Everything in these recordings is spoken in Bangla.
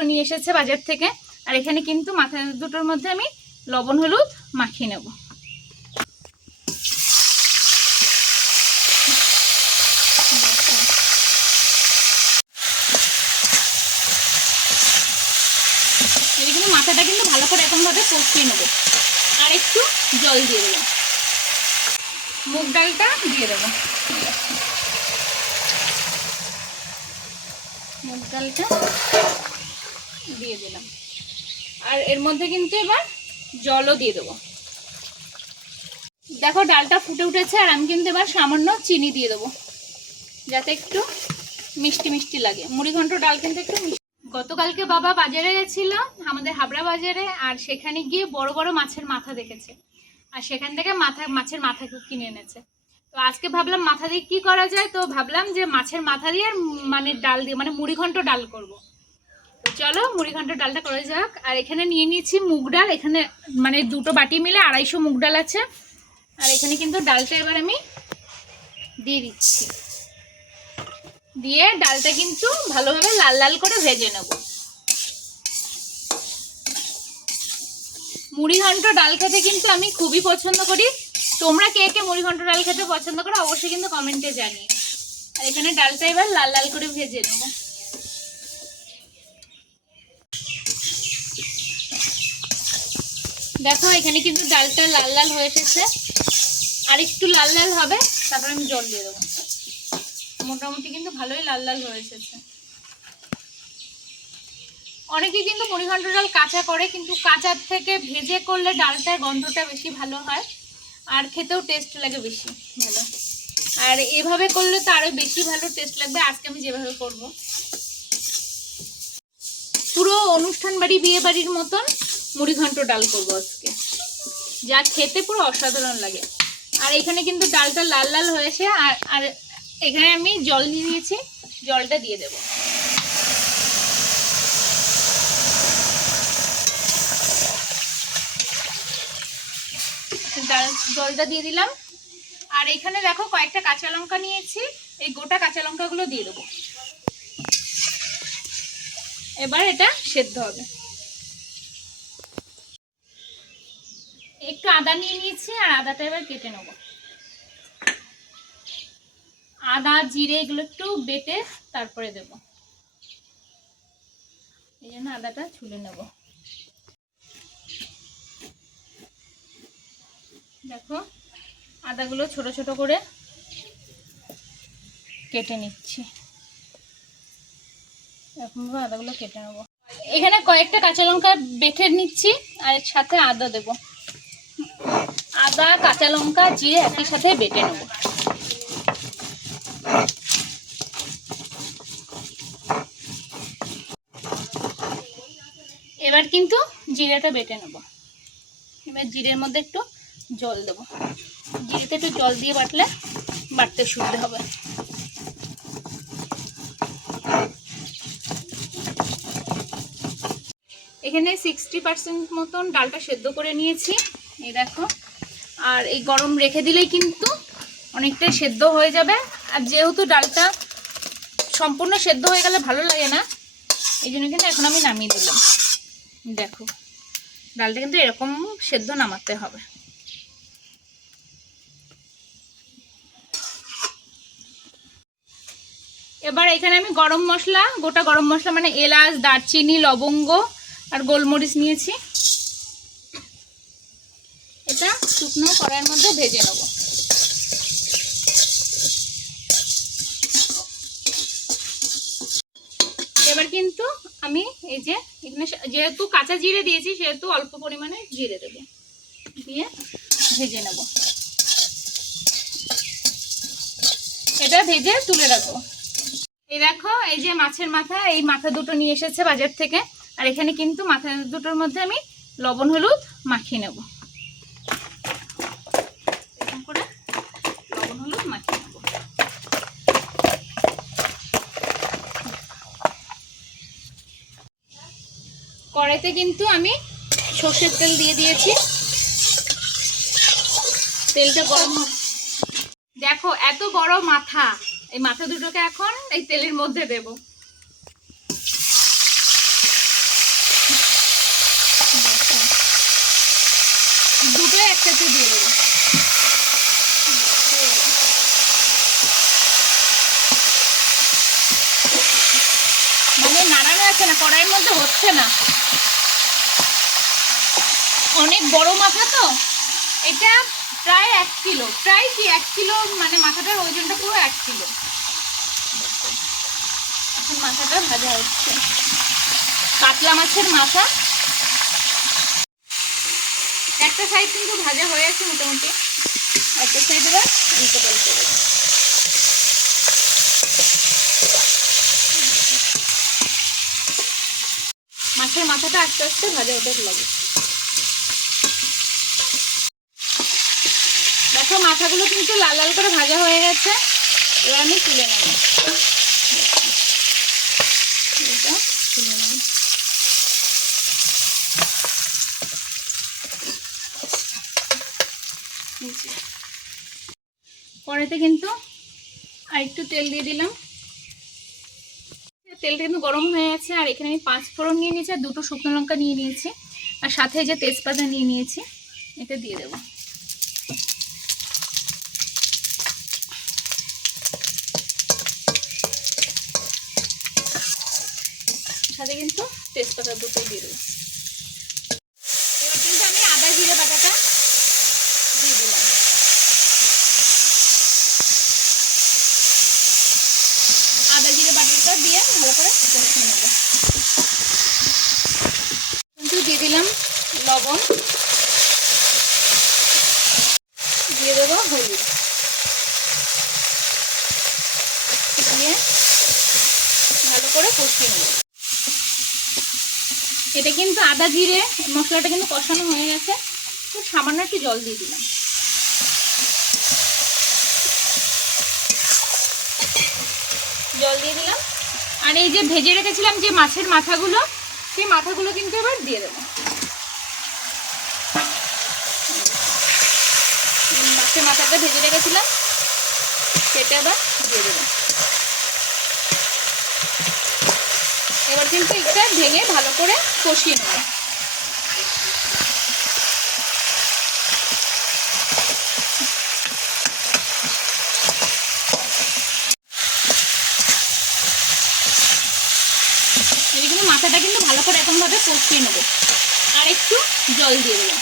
দুটো নিয়ে এসেছে বাজার থেকে। আর এখানে কিন্তু মাথা দুটোর মধ্যে আমি লবণ হলুদ মাখিয়ে নেব। এখানে মাথাটা কিন্তু ভালো করে এরকমভাবে কষিয়ে নেব। আর একটু জল দিয়ে দেবো, মুগ ডালটা দিয়ে দেবো। মুগ ডালটা দিয়ে দিলাম, আর এর মধ্যে কিন্তু এবার জলও দিয়ে দেবো। দেখো ডালটা ফুটে উঠেছে, আর আমি কিন্তু এবার সামান্য চিনি দিয়ে দেবো যাতে একটু মিষ্টি মিষ্টি লাগে। মুড়িঘণ্ট ডাল কিন্তু একটু মিষ্টি। গতকালকে বাবা বাজারে গেছিল, আমাদের হাবড়া বাজারে, আর সেখানে গিয়ে বড় বড় মাছের মাথা দেখেছে, আর সেখান থেকে মাছের মাথা কিনে এনেছে। তো আজকে ভাবলাম মাথা দিয়ে কি করা যায়, তো ভাবলাম যে মাছের মাথা দিয়ে আর মানে ডাল দিয়ে মানে মুড়িঘণ্ট ডাল করব। তো চলো মুড়িঘণ্ট ডালটা করা যাক। আর এখানে নিয়ে নিয়েছি মুগ ডাল, এখানে মানে দুটো বাটি মিলে 250 মুগ ডাল আছে। আর এখানে কিন্তু ডালটা এবার আমি দিয়ে দিচ্ছি, দিয়ে ডালটা কিন্তু ভালোভাবে লাল লাল করে ভেজে নেব। মুড়িঘণ্ট ডাল খেতে কিন্তু আমি খুবই পছন্দ করি। তোমরা কে কে মুড়িঘণ্ট ডাল খেতে পছন্দ করো অবশ্যই কিন্তু কমেন্টে জানিয়ে। আর এখানে ডালটা এবার লাল লাল করে ভেজে নেব। দেখো এখানে কিন্তু ডালটা লাল লাল হয়ে এসেছে, আর একটু লাল লাল হবে, তারপর আমি জল দিয়ে দেবো। মোটামুটি কিন্তু ভালোই লাল লাল হয়ে এসেছে। অনেকেই কিন্তু মুড়িঘণ্ট ডাল কাঁচা করে, কিন্তু কাঁচার থেকে ভেজে করলে ডালটার গন্ধটা বেশি ভালো হয়, আর খেতেও টেস্ট লাগে বেশি ভালো। আর এভাবে করলে তো আরো বেশি ভালো টেস্ট লাগবে। আজকে আমি যেভাবে করব পুরো অনুষ্ঠান বাড়ি বিয়ে বাড়ির মতন মুড়িঘণ্ট ডাল করবো আজকে, যা খেতে পুরো অসাধারণ লাগে। আর এখানে কিন্তু ডালটা লাল লাল হয়েছে, আর এখানে আমি জল নিয়ে নিয়েছি, জলটা দিয়ে দেব। জলটা দিয়ে দিলাম। আর এখানে দেখো কয়েকটা কাঁচা লঙ্কা নিয়েছি, এই গোটা কাঁচা লঙ্কাগুলো দিয়ে দেবো। এবার এটা সেদ্ধ হবে। একটু আদা নিয়ে নিয়েছি, আর আদাটা এবার কেটে নেব। আদা জিরে এগুলো একটু বেটে তারপরে দেব, এই জন্য আদাটা ছুলে নেব। দেখো আদাগুলো ছোট ছোট করে কেটে নিচ্ছি, এরকমভাবে আদাগুলো কেটে নেব। এখানে কয়েকটা কাঁচা লঙ্কা বেটে নিচ্ছি, আর এর সাথে আদা দেব। আদা কাঁচা লঙ্কা জিরে একই সাথে বেটে নেব। এবার কিন্তু জিরেটা বেটে নেব। এবার জিরের মধ্যে একটু জল দেব, জিরেতে একটু জল দিয়ে বাটতে সুবিধা হবে। এখানে 60% মতন ডালটা সেদ্ধ করে নিয়েছি, এই দেখো। আর এই গরম রেখে দিলেই কিন্তু অনেকটাই সেদ্ধ হয়ে যাবে। আর যেহেতু ডালটা সম্পূর্ণ সেদ্ধ হয়ে গেলে ভালো লাগে না, এই জন্য কিন্তু এখন আমি নামিয়ে দিলাম। দেখো ডালটা কিন্তু এরকম সেদ্ধ নামাতে হবে। এবার এখানে আমি গরম মশলা, গোটা গরম মশলা মানে এলাচ দারচিনি লবঙ্গ আর গোলমরিচ নিয়েছি, এটা শুকনো কড়াইয়ের মধ্যে ভেজে নেব। এবার কিন্তু আমি এই যে এখানে যেহেতু কাঁচা জিরে দিয়েছি সেহেতু অল্প পরিমাণে জিরে দেব, দিয়ে ভেজে নেব। এটা ভেজে তুলে রাখবো। এই দেখো এই যে মাছের মাথা, এই মাথা দুটো নিয়ে এসেছে বাজার থেকে। আর এখানে কিন্তু মাথা দুটোর মধ্যে আমি লবণ হলুদ মাখিয়ে নেব, এরকম করে লবণ হলুদ মাখিয়ে নেব। কড়াইতে কিন্তু আমি সর্ষের তেল দিয়ে দিয়েছি, তেলটা গরম। দেখো এত বড় মাথা, এই মাথা দুটোকে এখন এই তেলের মধ্যে দেব। একসাথে দিয়ে দেবো। মানে নাড়ানো আছে না, কড়াইয়ের মধ্যে হচ্ছে না, অনেক বড় মাথা তো এটা, প্রায় 1 কিলো, প্রায় কি 1 কিলো, মানে মাথাটার ওজনটা পুরো 1 কিলো। এখন মাথাটা ভাজা হচ্ছে, কাতলা মাছের মাথা। একটা সাইড কিন্তু ভাজা হয়ে আছে মোটামুটি, একটা সাইড এবার উল্টো পাল্টে দেবো। মাছের মাথাটা আস্তে আস্তে ভাজা হতে লাগে। দেখো মাথাগুলো কিন্তু লাল লাল করে ভাজা হয়ে গেছে, এবার আমি তুলে নেব। এটা তুলে নেব। কড়াইতে কিন্তু আরেকটু তেল দিয়ে দিলাম, তেলটা কিন্তু গরম হয়ে গেছে। আর এখানে আমি 5 ফোড়ন নিয়ে নিয়েছি, আর 2টো শুকনো লঙ্কা নিয়ে নিয়েছি, আর সাথে যে তেজপাতা নিয়ে নিয়েছি, এটা দিয়ে দেবো। সাথে কিন্তু তেজপাতা 2টো দিয়ে দেবো। এবার কিন্তু আমি আদা জিরে বাটাটা দিয়ে দিলাম। আদা জিরে বাটাটা দিয়ে ভালো করে কষিয়ে নেব। কিন্তু দিয়ে দিলাম লবণ, দিয়ে দেবো হলুদ, দিয়ে ভালো করে কষিয়ে নেব। এটা কিন্তু আদা জিরে মশলাটা কিন্তু কষানো হয়ে গেছে, খুব সামান্য একটু জল দিয়ে দিলাম। জল দিয়ে দিলাম। আর এই যে ভেজে রেখেছিলাম যে মাছের মাথাগুলো, সেই মাথাগুলো কিন্তু এবার দিয়ে দেবো। মাছের মাথাটা ভেজে রেখেছিলাম, সেটা এবার দিয়ে দেবো। এবার কিন্তু এটা ভেঙে ভালো করে কষিয়ে নেব। এদিকে মাথাটা কিন্তু ভালো করে এরকমভাবে কষিয়ে নেব। আর একটু জল দিয়ে দেবো,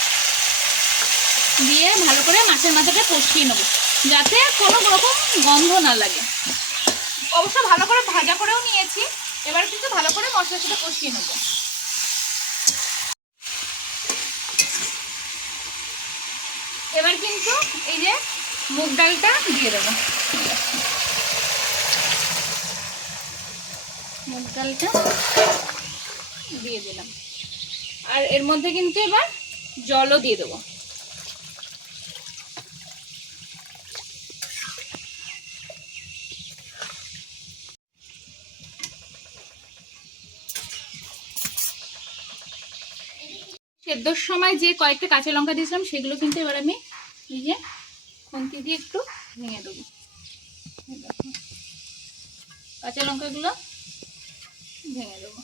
দিয়ে ভালো করে মাছের মাথাটা কষিয়ে নেব, যাতে কোনো রকম গন্ধ না লাগে। অবশ্য ভালো করে ভাজা করেও নিয়েছি, এবার কিন্তু ভালো করে মশলার সাথে কষিয়ে নেব। এবার কিন্তু এই যে মুগ ডালটা দিয়ে দেবো। মুগ ডালটা দিয়ে দিলাম, আর এর মধ্যে কিন্তু এবার জলও দিয়ে দেবো। সেদ্ধর সময় যে কয়েকটা কাঁচা লঙ্কা দিয়েছিলাম, সেগুলো কিন্তু এবার আমি এই যে খুন্তি দিয়ে একটু ভেঙে দেবো। কাঁচা লঙ্কাগুলো ভেঙে দেবো।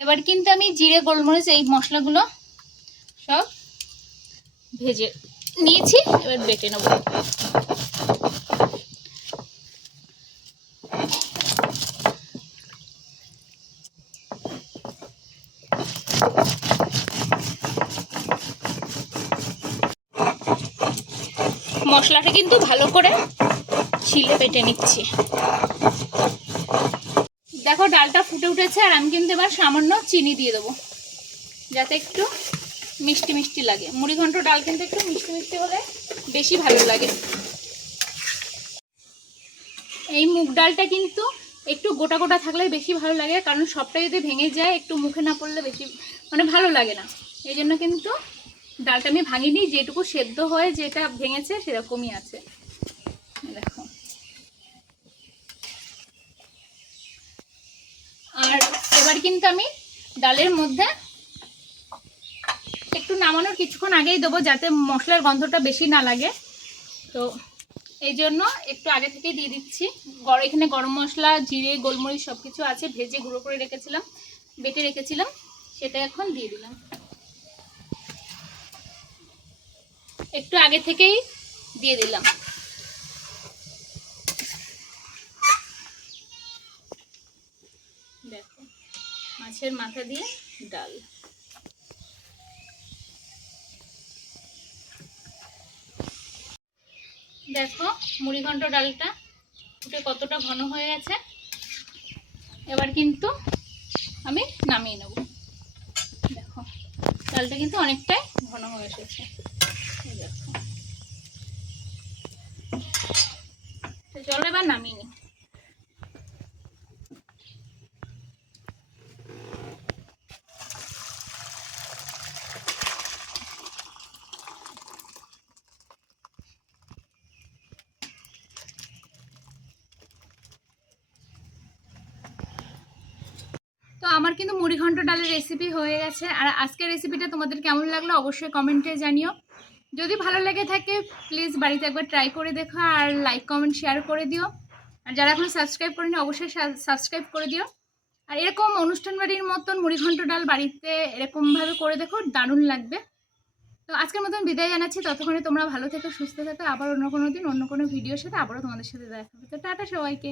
এবার কিন্তু আমি জিরে গোলমরিচ এই মশলাগুলো সব ভেজে নিয়েছি, এবার বেটে নেব। মশলাটা কিন্তু ভালো করে ছিলে বেটে নিচ্ছি। দেখো ডালটা ফুটে উঠেছে, আর আমি কিন্তু এবার সামান্য চিনি দিয়ে দেবো, যাতে একটু মিষ্টি মিষ্টি লাগে। মুড়িঘণ্ট ডাল কিন্তু একটু মিষ্টি মিষ্টি হলে বেশি ভালো লাগে। এই মুগ ডালটা কিন্তু একটু গোটা গোটা থাকলে বেশি ভালো লাগে, কারণ সবটা যদি ভেঙে যায় একটু মুখে না পড়লে বেশি মানে ভালো লাগে না। এই জন্য কিন্তু ডালটা আমি ভাঙিনি, যেটুকু সেদ্ধ হয়ে যেটা ভেঙেছে সেরকমই আছে। দেখো, আর এবার কিন্তু আমি ডালের মধ্যে একটু নামানোর কিছুক্ষণ আগেই দেবো, যাতে মশলার গন্ধটা বেশি না লাগে। তো এই জন্য একটু আগে থেকে দিয়ে দিচ্ছি। এখানে গরম মশলা, জিরে, গোলমরিচ সব কিছু আছে, ভেজে গুঁড়ো করে রেখেছিলাম, বেটে রেখেছিলাম, সেটা এখন দিয়ে দিলাম। একটু আগে থেকেই দিয়ে দিলাম। দেখো মাছের মাথা দিয়ে ডাল। দেখো মুড়িঘণ্ট ডালটা ফুটে কতটা ঘন হয়ে গেছে। এবার কিন্তু আমি নামিয়ে নেব। দেখো ডালটা কিন্তু অনেকটাই ঘন হয়ে এসেছে। দেখো চলো এবার নামিয়ে নিই। তো আমার কিন্তু মুড়িঘণ্ট ডালের রেসিপি হয়ে গেছে। আর আজকের রেসিপিটা তোমাদের কেমন লাগলো অবশ্যই কমেন্টে জানিও। যদি ভালো লেগে থাকে প্লিজ বাড়িতে একবার ট্রাই করে দেখো, আর লাইক কমেন্ট শেয়ার করে দিও। আর যারা এখনো সাবস্ক্রাইব করেনি অবশ্যই সাবস্ক্রাইব করে দিও। আর এরকম অনুষ্ঠান বাড়ির মতন মুড়িঘণ্ট ডাল বাড়িতে এরকমভাবে করে দেখো, দারুণ লাগবে। তো আজকের মতন বিদায় জানাচ্ছি, ততক্ষণে তোমরা ভালো থেকো, সুস্থ থেকো। আবার অন্য কোনো দিন অন্য কোনো ভিডিওর সাথে আবারও তোমাদের সাথে দেখা হবে। তো টাটা সবাইকে।